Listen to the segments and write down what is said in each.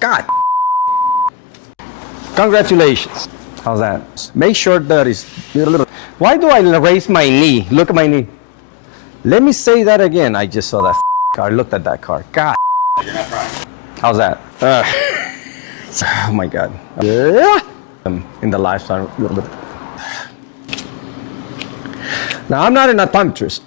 God. Congratulations. How's that? Make sure that is little. Why do I raise my knee? Look at my knee. Let me say that again. I just saw that car. Looked at that car. God. You're not crying. How's that? Oh my God. Yeah. In the lifestyle a little bit. Now I'm not an optometrist.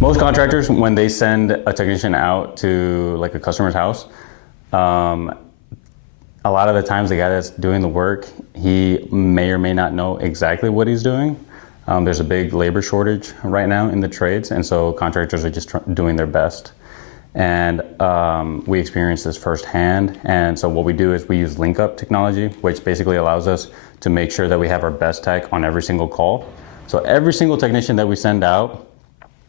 Most contractors, when they send a technician out to like a customer's house, a lot of the times the guy that's doing the work, he may or may not know exactly what he's doing. There's a big labor shortage right now in the trades, and so contractors are just doing their best. And we experience this firsthand. And so what we do is we use LinkUp technology, which basically allows us to make sure that we have our best tech on every single call. So every single technician that we send out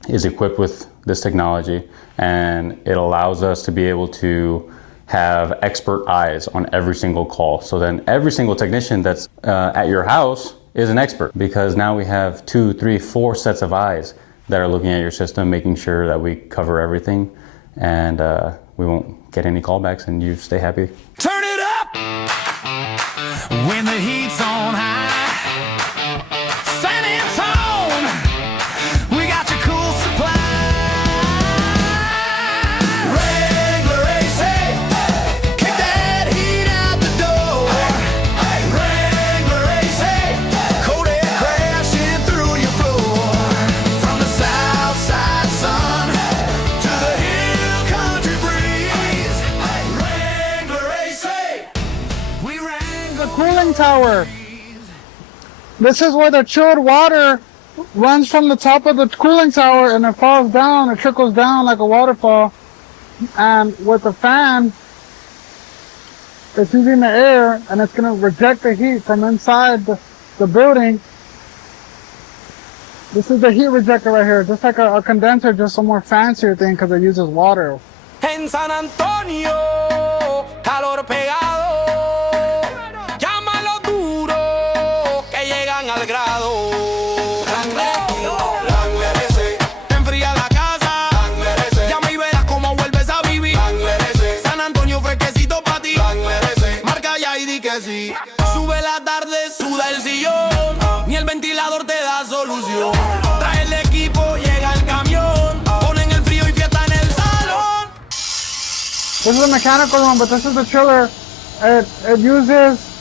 is equipped with this technology, and it allows us to be able to have expert eyes on every single call. So then every single technician that's at your house is an expert, because now we have 2, 3, 4 sets of eyes that are looking at your system, making sure that we cover everything, and we won't get any callbacks, and you stay happy. Turn it up when the heat's on high. San Antone, we got your cool supply. Wrangler AC, kick that heat out the door. Wrangler AC, cold air crashing through your floor. From the south side sun to the hill country breeze. Wrangler AC, we wrangle. The cooling tower. This is where the chilled water runs from the top of the cooling tower and it falls down, it trickles down like a waterfall. And with the fan, it's using the air and it's going to reject the heat from inside the building. This is the heat rejector right here, just like a condenser, just a more fancier thing because it uses water. En San Antonio, calor pegado. Llámalo duro, que llegan al grado. Wrangler AC, te enfría la casa. Wrangler AC, llama y verás cómo vuelves a vivir. Wrangler AC, San Antonio fresquecito pa' ti. Wrangler AC, marca ya y di que sí. Sube la tarde, suda el sillón. Ni el ventilador te da solución. Trae el equipo, llega el camión. Ponen el frío y fiesta en el salón. This is a mechanical one, but this is the chiller. It uses,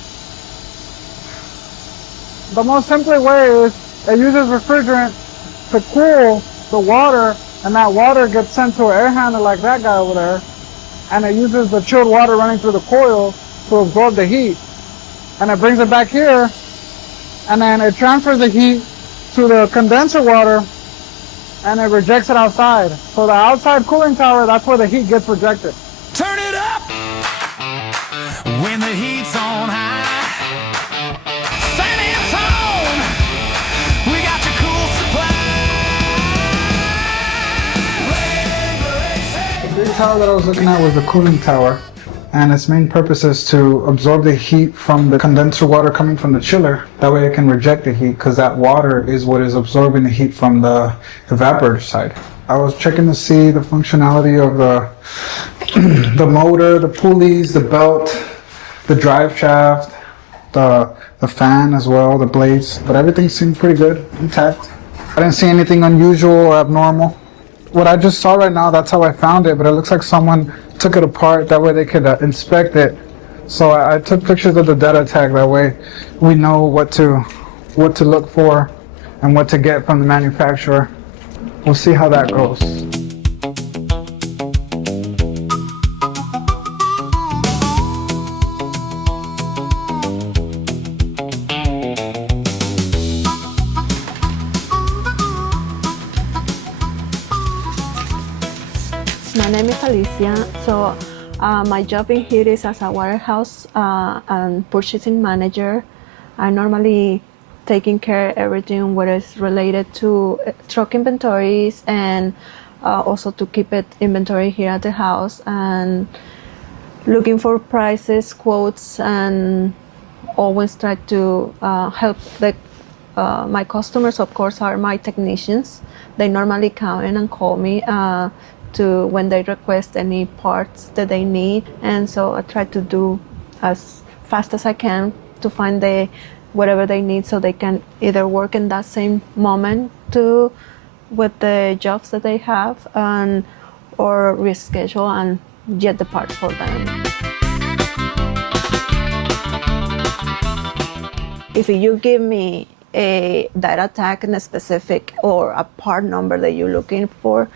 the most simple way is it uses refrigerant to cool the water, and that water gets sent to an air handler like that guy over there, and it uses the chilled water running through the coil to absorb the heat, and it brings it back here, and then it transfers the heat to the condenser water, and it rejects it outside. So the outside cooling tower, that's where the heat gets rejected. Turn it up when the heat's on high. San Antone, we got your cool supply. The big tower that I was looking at was the cooling tower, and its main purpose is to absorb the heat from the condenser water coming from the chiller. That way it can reject the heat, because that water is what is absorbing the heat from the evaporator side. I was checking to see the functionality of the motor, the pulleys, the belt, the drive shaft, the fan as well, the blades, but everything seemed pretty good, intact. I didn't see anything unusual or abnormal. What I just saw right now, that's how I found it, but it looks like someone took it apart, that way they could inspect it. So I took pictures of the data tag, that way we know what to look for and what to get from the manufacturer. We'll see how that goes. My name is Alicia. So my job in here is as a warehouse and purchasing manager. I normally taking care of everything what is related to truck inventories and also to keep it inventory here at the house. And looking for prices, quotes, and always try to help my customers, of course, are my technicians. They normally come in and call me to when they request any parts that they need, and so I try to do as fast as I can to find whatever they need, so they can either work in that same moment with the jobs that they have, or reschedule and get the parts for them. If you give me a data tag in a specific or a part number that you're looking for,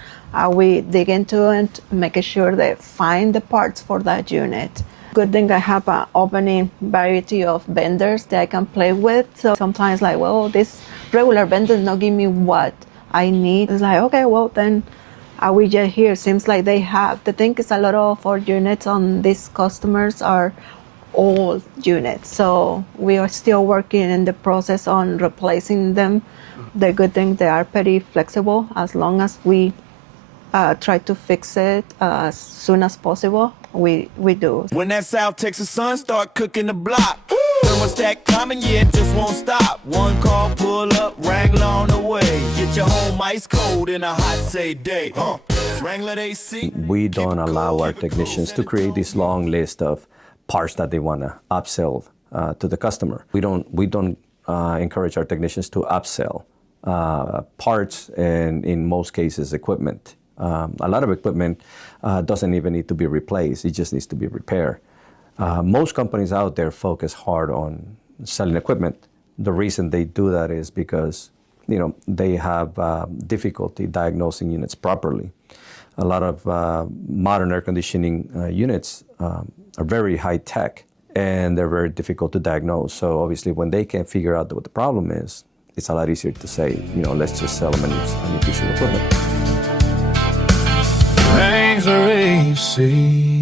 we dig into it, making sure they find the parts for that unit. Good thing I have an opening variety of vendors that I can play with. So sometimes like, well, this regular vendor not give me what I need. It's like, okay, well then we just here. Seems like they have. The thing is, a lot of our units on these customers are old units, so we are still working in the process on replacing them. The good thing, they are pretty flexible as long as we try to fix it as soon as possible. We do. When that South Texas sun start cooking the block, thermostat coming, yeah, it just won't stop. One call, pull up, Wrangler on the way. Get your home ice cold in a hot, say day. Wrangler AC. We don't allow our technicians to create this long list of parts that they want to upsell to the customer. We don't encourage our technicians to upsell parts, and in most cases equipment. A lot of equipment doesn't even need to be replaced, it just needs to be repaired. Most companies out there focus hard on selling equipment. The reason they do that is because they have difficulty diagnosing units properly. A lot of modern air conditioning units are very high tech, and they're very difficult to diagnose. So obviously when they can't figure out what the problem is, it's a lot easier to say, let's just sell them a new piece of equipment. Wrangler AC.